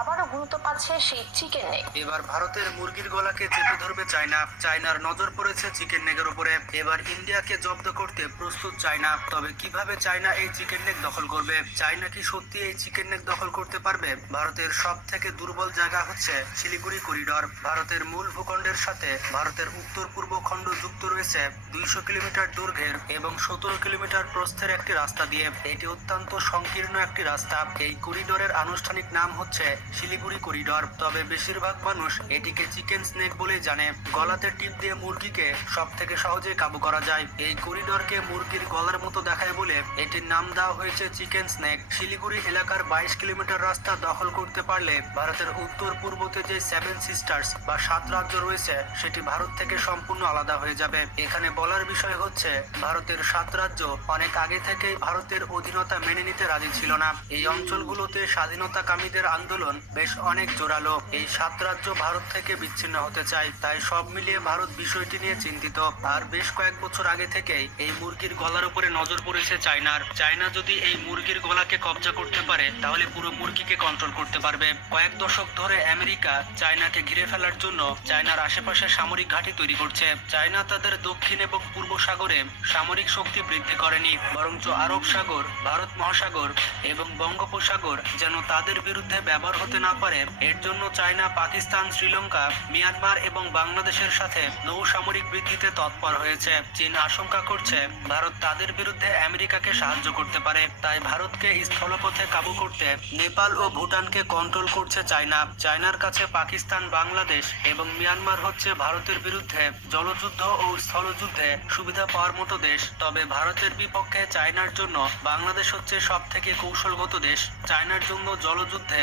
আবারও গুরুত্ব পাচ্ছে সেই চিকেন নেক এবার ভারতের মুরগির গলাকে চেপে ধরবে চায়না। চায়নার নজর পড়েছে চিকেন নেকের উপরে। এবার ইন্ডিয়াকে জব্দ করতে প্রস্তুত চায়না। তবে কীভাবে চায়না এই চিকেন নেক দখল করবে? চায়না কি সত্যি এই চিকেন নেক দখল করতে পারবে? ভারতের সব থেকে দুর্বল জায়গা হচ্ছে শিলিগুড়ি করিডর ভারতের মূল ভূখণ্ডের সাথে ভারতের উত্তর পূর্ব খণ্ড যুক্ত রয়েছে দুইশো কিলোমিটার দৈর্ঘ্যের এবং সতেরো কিলোমিটার প্রস্থের একটি রাস্তা দিয়ে। এটি অত্যন্ত সংকীর্ণ একটি রাস্তা। এই করিডোরের আনুষ্ঠানিক নাম হচ্ছে শিলিগুড়ি করিডর। তবে বেশিরভাগ মানুষ এটিকে চিকেন স্নেক বলে জানে। গলাতে টিপ দিয়ে মুরগিকে সব থেকে সহজে কাবু করা যায়। এই করিডোরকে মুরগির গলার মতো দেখায় বলে এটির নাম দেওয়া হয়েছে চিকেন স্নেক। শিলিগুড়ি এলাকার বাইশ কিলোমিটার রাস্তা দখল করতে পারলে ভারতের উত্তর পূর্বতে যে সেভেন সিস্টার্স বা সাত রাজ্য রয়েছে, সেটি ভারত থেকে সম্পূর্ণ আলাদা হয়ে যাবে। এখানে বলার বিষয় হচ্ছে, ভারতের সাত রাজ্য অনেক আগে থেকেই ভারতের অধীনতা মেনে নিতে রাজি ছিল না। এই অঞ্চলগুলোতে স্বাধীনতাকামীদের আন্দোলন বেশ অনেক জোরালো। এই সাত রাজ্য ভারত থেকে বিচ্ছিন্ন হতে চায়, তাই সব মিলিয়ে ভারত বিষয়টি নিয়ে চিন্তিত। আর বেশ কয়েক বছর আগে থেকেই এই মুরগির গলার উপরে নজর পড়েছে চায়নার। চায়না যদি এই মুরগির গলাকে কবজা করতে পারে, তাহলে পুরো মুরগিকে কন্ট্রোল করতে পারবে। কয়েক দশক ধরে আমেরিকা চায়নাকে ঘিরে ফেলার জন্য চায়নার আশেপাশে সামরিক ঘাঁটি তৈরি করছে। চায়না তাদের দক্ষিণ এবং পূর্ব সাগরে সামরিক শক্তি বৃদ্ধি করেনি, বরঞ্চ আরব সাগর, ভারত মহাসাগর এবং বঙ্গোপসাগর যেন তাদের বিরুদ্ধে ব্যবহার হতে না পারে এর জন্য চায়না, পাকিস্তান, শ্রীলঙ্কা, মিয়ানমার এবং বাংলাদেশের সাথে নৌ সামরিক বৃদ্ধিতে তৎপর হয়েছে। চীন আশঙ্কা করছে, ভারত তাদের বিরুদ্ধে আমেরিকাকে সাহায্য করতে পারে। তাই ভারতকে স্থলপথে কাবু করতে নেপাল ও ভুটানকে কন্ট্রোল করছে চায়না। চায়নার কাছে পাকিস্তান, বাংলাদেশ এবং মিয়ানমার হচ্ছে ভারতের বিরুদ্ধে জলযুদ্ধ ও স্থলযুদ্ধে সুবিধা পাওয়ার মতো দেশ। তবে ভারতের বিপক্ষে চায়নার জন্য বাংলাদেশ হচ্ছে সব থেকে কৌশলগত দেশ। চায়নার জন্য জলযুদ্ধে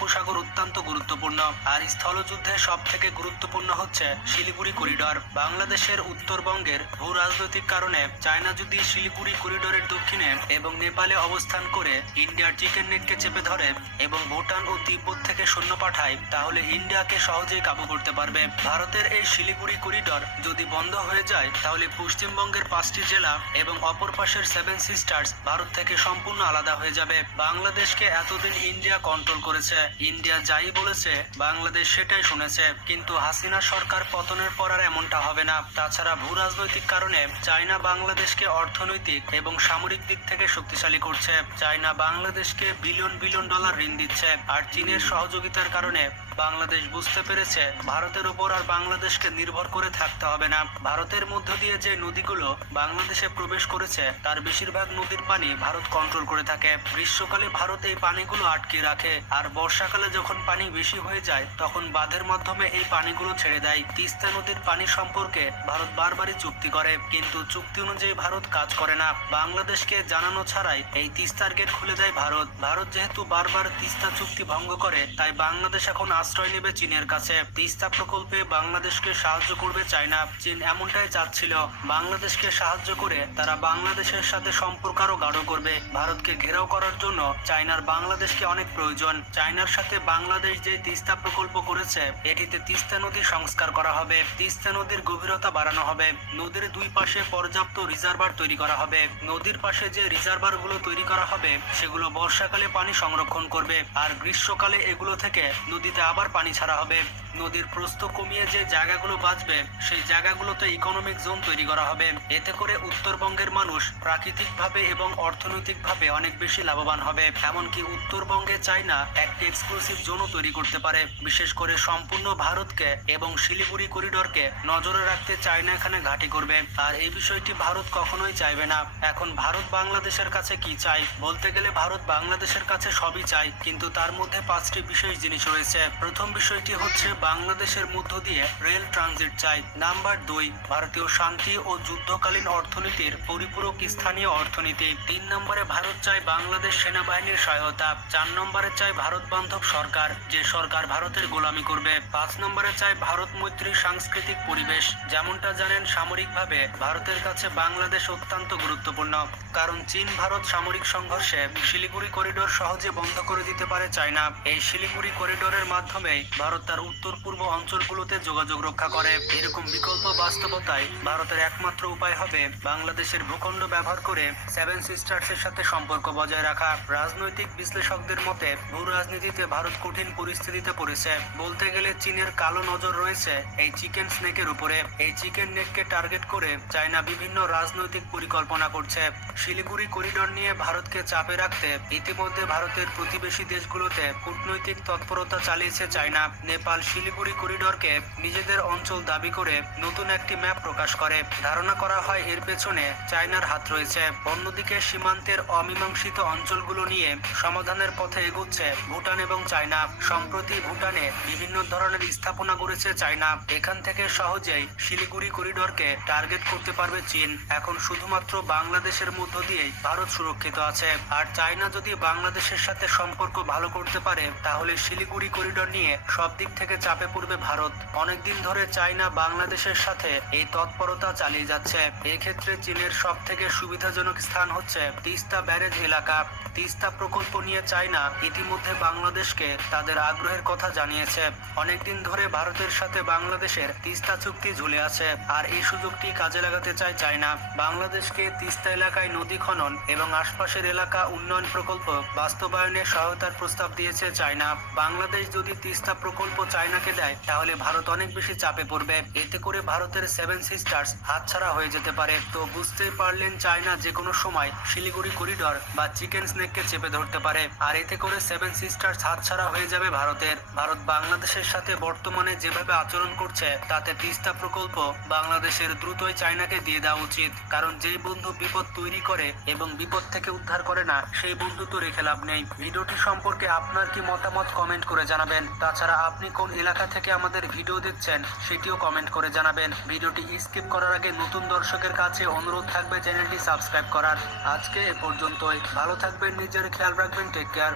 বঙ্গোপসাগর অত্যন্ত গুরুত্বপূর্ণ। আর স্থলযুদ্ধে সব থেকে গুরুত্বপূর্ণ হচ্ছে শিলিগুড়ি করিডর। বাংলাদেশের উত্তরবঙ্গের ভূ রাজনৈতিক কারণে চায়না যদি শিলিগুড়ি করিডোরের দক্ষিণে এবং নেপালে অবস্থান করে ইন্ডিয়ার চিকেন নেটকে চেপে ধরে এবং ভুটান ও তিব্বত থেকে সৈন্য পাঠায়, তাহলে ইন্ডিয়াকে সহজেই কাবু করতে পারবে। ভারতের এই শিলিগুড়ি করিডর যদি বন্ধ হয়ে যায়, তাহলে পশ্চিমবঙ্গের পাঁচটি জেলা এবং অপর পাশের সেভেন সিস্টার্স ভারত থেকে সম্পূর্ণ আলাদা হয়ে যাবে। বাংলাদেশকে এতদিন ইন্ডিয়া কন্ট্রোল করেছে। ইন্ডিয়া যাই বলেছে, বাংলাদেশ সেটাই শুনেছে। কিন্তু হাসিনা সরকার পতনের পর আর এমনটা হবে না। তাছাড়া ভূ রাজনৈতিক কারণে চায়না বাংলাদেশকে অর্থনৈতিক এবং সামরিক দিক থেকে শক্তিশালী করছে। চায়না বাংলাদেশকে বিলিয়ন বিলিয়ন ডলার ঋণ দিচ্ছে। আর চীনের সহযোগিতার কারণে বাংলাদেশ বুঝতে পেরেছে, ভারতের উপর আর বাংলাদেশকে নির্ভর করে থাকতে হবে না। ভারতের মধ্য দিয়ে যে নদীগুলো বাংলাদেশে প্রবেশ করেছে, তার বেশিরভাগ নদীর পানি ভারত কন্ট্রোল করে থাকে। গ্রীষ্মকালে ভারত এই পানিগুলো আটকে রাখে, আর বর্ষাকালে যখন পানি বেশি হয়ে যায়, তখন বাঁধের মাধ্যমে এই পানিগুলো ছেড়ে দেয়। তিস্তা নদীর পানি সম্পর্কে ভারত বারবারই চুক্তি করে, কিন্তু চুক্তি অনুযায়ী ভারত কাজ করে না। বাংলাদেশকে জানানো ছাড়াই এই তিস্তার গেট খুলে দেয় ভারত। ভারত যেহেতু বারবার তিস্তা চুক্তি ভঙ্গ করে, তাই বাংলাদেশ এখন আশ্রয় নেবে চীনের কাছে। তিস্তা প্রকল্পে বাংলাদেশকে সাহায্য করবে চায়না। চীন এমনটাই চাচ্ছিল। বাংলাদেশকে সাহায্য করে তারা বাংলাদেশের সাথে সম্পর্ক আরও গাঢ় করবে। ভারতকে ঘেরাও করার জন্য চায়নার বাংলাদেশকে অনেক প্রয়োজন। চায়নার সাথে বাংলাদেশ যে তিস্তা প্রকল্প করেছে, এটিতে তিস্তা নদী সংস্কার করা হবে। তিস্তা নদীর গভীরতা বাড়ানো হবে। নদীর দুই পাশে পর্যাপ্ত রিজার্ভার তৈরি করা হবে। নদীর পাশে যে রিজার্ভারগুলো তৈরি করা হবে, সেগুলো বর্ষাকালে পানি সংরক্ষণ করবে। আর গ্রীষ্মকালে এগুলো থেকে নদীতে আবার পানি ছাড়া হবে। নদীর প্রস্থ কমিয়ে যে জায়গাগুলো বাঁচবে, সেই জায়গাগুলোতে ইকোনমিক জোন তৈরি করা হবে। এতে করে উত্তরবঙ্গের মানুষ প্রাকৃতিকভাবে এবং অর্থনৈতিকভাবে অনেক বেশি লাভবান হবে। এমনকি উত্তরবঙ্গে চায়না একটি এক্সক্লুসিভ জোনও তৈরি করতে পারে। বিশেষ করে সম্পূর্ণ ভারতকে এবং শিলিগুড়ি করিডোরকে নজরে রাখতে চায়না এখানে ঘাঁটি করবে। আর এই বিষয়টি ভারত কখনোই চাইবে না। এখন ভারত বাংলাদেশের কাছে কি চাই? বলতে গেলে ভারত বাংলাদেশের কাছে সবই চাই, কিন্তু তার মধ্যে পাঁচটি বিশেষ জিনিস রয়েছে। প্রথম বিষয়টি হচ্ছে বাংলাদেশের মধ্য দিয়ে রেল ট্রানজিট চাই। নাম্বার দুই, ভারতীয় শান্তি ও যুদ্ধকালীন অর্থনীতির পরিপূরক স্থানীয় অর্থনীতি। তিন নম্বরে ভারত চায় বাংলাদেশ সেনাবাহিনীর সহায়তা। চার নম্বরে চায় ভারত বান্ধব সরকার, যে সরকার ভারতের গোলামি করবে। পাঁচ নম্বরে চায় ভারত মৈত্রী সাংস্কৃতিক পরিবেশ। যেমনটা জানেন, সামরিকভাবে ভারতের কাছে বাংলাদেশ অত্যন্ত গুরুত্বপূর্ণ। কারণ চীন, ভারত সামরিক সংঘর্ষে শিলিগুড়ি করিডোর সহজে বন্ধ করে দিতে পারে চায়না। এই শিলিগুড়ি করিডোরের মাধ্যমে ভারত তার উত্তর পূর্ব অঞ্চলগুলোতে যোগাযোগ রক্ষা করে। এরকম বিকল্প বাস্তবতায় ভারতের একমাত্র উপায় হবে বাংলাদেশের ভূখণ্ড ব্যবহার করে সেভেন সিস্টার্সের সাথে সম্পর্ক বজায় রাখা। রাজনৈতিক বিশ্লেষকদের মতে, ভূ রাজনীতিতে ভারত কঠিন পরিস্থিতিতে পড়েছে। বলতে গেলে চীনের কালো নজর রয়েছে এই চিকেন স্নেকের উপরে। এই চিকেন নেককে টার্গেট করে চায়না বিভিন্ন রাজনৈতিক পরিকল্পনা করছে। শিলিগুড়ি করিডর নিয়ে ভারতকে চাপে রাখতে ইতিমধ্যে ভারতের প্রতিবেশী দেশগুলোতে কূটনৈতিক তৎপরতা চালিয়েছে চায়না। নেপাল শিলিগুড়ি করিডোরকে নিজেদের অঞ্চল দাবি করে নতুন একটি ম্যাপ প্রকাশ করে। ধারণা করা হয় এর পেছনে চায়নার হাত রয়েছে। অন্যদিকে সীমান্তের অমীমাংসিত অঞ্চলগুলো নিয়ে সমাধানের পথে এগোচ্ছে ভুটান এবং চায়না। সম্প্রতি ভুটানে বিভিন্ন ধরনের স্থাপনা গড়েছে চায়না। এখান থেকে সহজেই শিলিগুড়ি করিডোরকে টার্গেট করতে পারবে চীন। এখন শুধুমাত্র বাংলাদেশের মধ্য দিয়েই ভারত সুরক্ষিত আছে। আর চায়না যদি বাংলাদেশের সাথে সম্পর্ক ভালো করতে পারে, তাহলে শিলিগুড়ি করিডোর নিয়ে সব দিক থেকে চাপে পড়বে ভারত। অনেকদিন ধরে চায়না বাংলাদেশের সাথে এই তৎপরতা চালিয়ে যাচ্ছে। এক্ষেত্রে চীনের সব থেকে সুবিধাজনক স্থান হচ্ছে তিস্তা ব্যারেজ এলাকা। তিস্তা প্রকল্প নিয়ে চায়না ইতিমধ্যে বাংলাদেশকে তাদের আগ্রহের কথা জানিয়েছে। অনেকদিন ধরে ভারতের সাথে বাংলাদেশের তিস্তা চুক্তি ঝুলে আছে। আর এই সুযোগটি কাজে লাগাতে চায় চায়না। বাংলাদেশকে তিস্তা এলাকায় নদী খনন এবং আশপাশের এলাকা উন্নয়ন প্রকল্প বাস্তবায়নে সহায়তার প্রস্তাব দিয়েছে চায়না। বাংলাদেশ যদি তিস্তা প্রকল্প চায়নাকে দেয়, তাহলে ভারত অনেক বেশি চাপে পড়বে। এতে করে ভারতের সেভেন সিস্টার্স হাতছাড়া হয়ে যেতে পারে। তো বুঝতেই পারলেন চায়না যে কোনো সময় শিলিগুড়ি করিডর বা চিকেন স্নেককে চেপে ধরতে পারে। আর এতে করে সেভেন সিস্টার্স হাতছাড়া হয়ে যাবে ভারতের। ভারত বাংলাদেশের সাথে বর্তমানে যেভাবে আচরণ করছে, তাতে তিস্তা প্রকল্প বাংলাদেশের দ্রুতই চায়নাকে দিয়ে দেওয়া উচিত। কারণ যেই বন্ধু বিপদ তৈরি করে এবং বিপদ থেকে উদ্ধার করে না, সেই বন্ধু তো রেখে লাভ নেই। ভিডিওটি সম্পর্কে আপনার কি মতামত কমেন্ট করে জানাবেন। তাছাড়া আপনি কোন এলাকা থেকে আমাদের ভিডিও দেখছেন, সেটিও কমেন্ট করে জানাবেন। ভিডিওটি স্কিপ করার আগে নতুন দর্শকের কাছে অনুরোধ থাকবে চ্যানেলটি সাবস্ক্রাইব করার। আজকে এ পর্যন্তই। ভালো থাকবেন, নিজের খেয়াল রাখবেন টেক কেয়ার